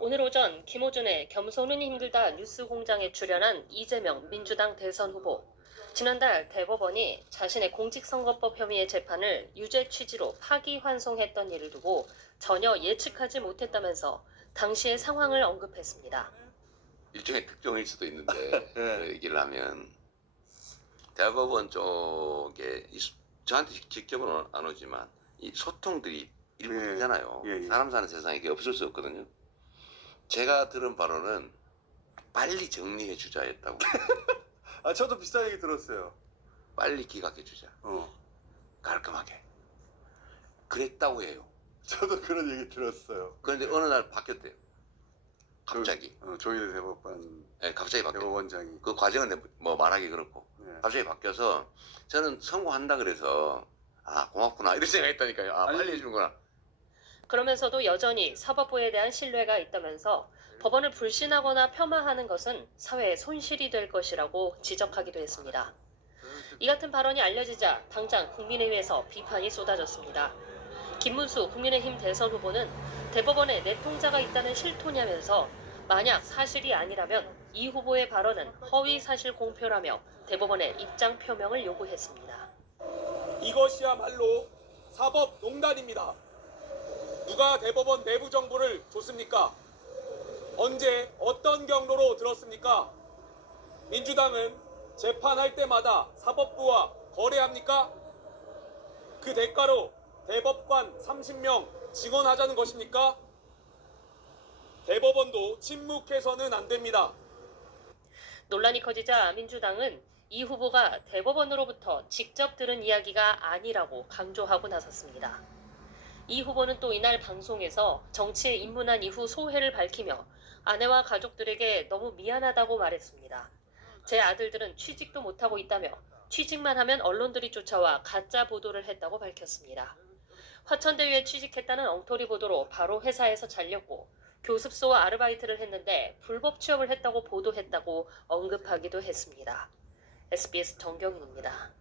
오늘 오전 김호준의 겸손은 힘들다 뉴스 공장에 출연한 이재명 민주당 대선 후보. 지난달 대법원이 자신의 공직선거법 혐의의 재판을 유죄 취지로 파기환송했던 일을 두고 전혀 예측하지 못했다면서 당시의 상황을 언급했습니다. 일종의 특종일 수도 있는데 네. 그 얘기를 하면 대법원 쪽에 저한테 직- 직접은 안 오지만 이 소통들이 일부 예. 되잖아요. 예, 예. 사람 사는 세상에 이게 없을 수 없거든요. 제가 들은 바로는 빨리 정리해 주자였다고. 아 저도 비슷한 얘기 들었어요. 빨리 기각해 주자. 어. 깔끔하게. 그랬다고 해요. 저도 그런 얘기 들었어요. 그런데 어느 날 바뀌었대요. 갑자기. 어, 조희대 대법관 예, 갑자기 바뀌었 대법원장이. 그 과정은 내- 뭐 말하기 그렇고. 네. 갑자기 바뀌어서 저는 성공한다 그래서 아 고맙구나 이런 생각했다니까요. 아 아니, 빨리 해주는구나. 그러면서도 여전히 사법부에 대한 신뢰가 있다면서 법원을 불신하거나 폄하하는 것은 사회에 손실이 될 것이라고 지적하기도 했습니다. 이 같은 발언이 알려지자 당장 국민의힘에서 비판이 쏟아졌습니다. 김문수 국민의힘 대선 후보는 대법원에 내 통자가 있다는 실토냐면서 만약 사실이 아니라면 이 후보의 발언은 허위 사실 공표라며 대법원에 입장 표명을 요구했습니다. 이것이야말로 사법 농단입니다. 누가 대법원 내부 정보를 줬습니까? 언제 어떤 경로로 들었습니까? 민주당은 재판할 때마다 사법부와 거래합니까? 그 대가로 대법관 30명 증언하자는 것입니까? 대법원도 침묵해서는 안 됩니다. 논란이 커지자 민주당은 이 후보가 대법원으로부터 직접 들은 이야기가 아니라고 강조하고 나섰습니다. 이 후보는 또 이날 방송에서 정치에 입문한 이후 소회를 밝히며 아내와 가족들에게 너무 미안하다고 말했습니다. 제 아들들은 취직도 못하고 있다며 취직만 하면 언론들이 쫓아와 가짜 보도를 했다고 밝혔습니다. 화천대유에 취직했다는 엉터리 보도로 바로 회사에서 잘렸고 교습소와 아르바이트를 했는데 불법 취업을 했다고 보도했다고 언급하기도 했습니다. SBS 정경인입니다.